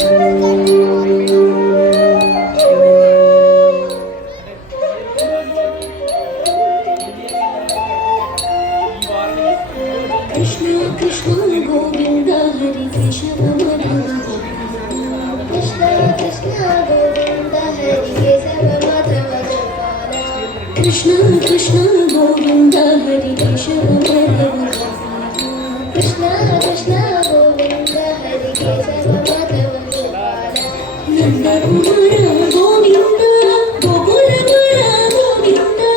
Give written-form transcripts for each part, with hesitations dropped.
Krishna Krishna Govinda Hari Keshav Madhava Krishna Krishna Govinda Hari Keshav Madhava Nanda Kumara Govinda Gokula Mara Govinda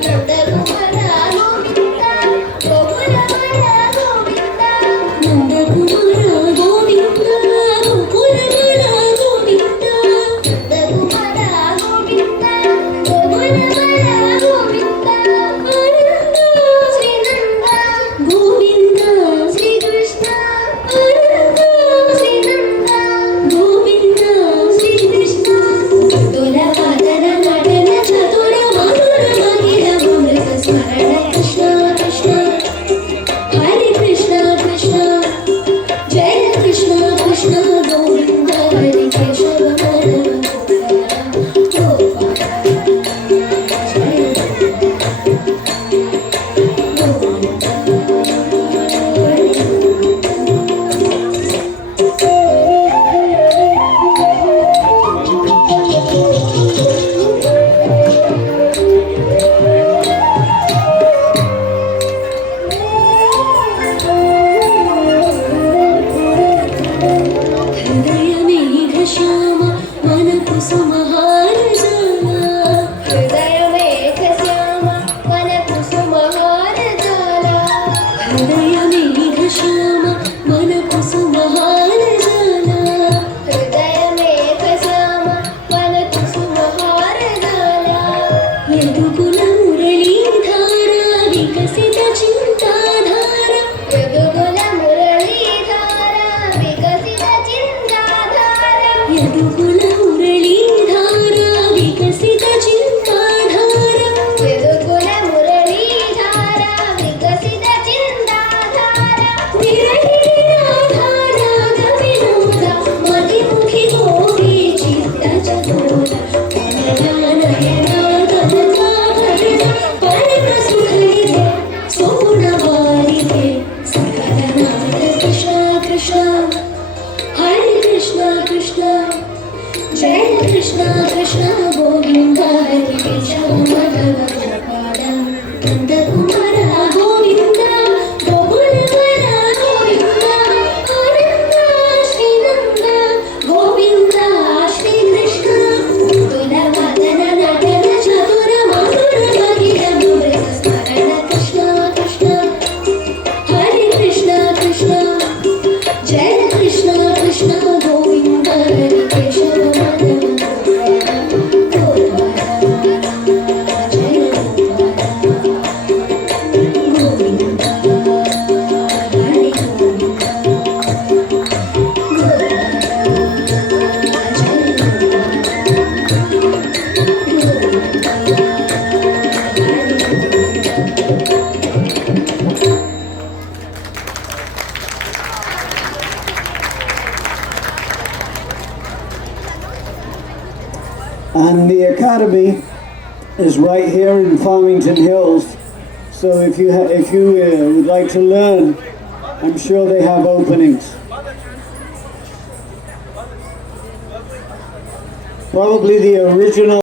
Nanda Kumara Govinda Gokula Mara Govinda Nanda Kumara Govinda Gokula Mara Govinda Nanda Kumara Govinda Gokula Mara And the academy is right here in Farmington Hills. So if you would like to learn, I'm sure they have openings. Probably the original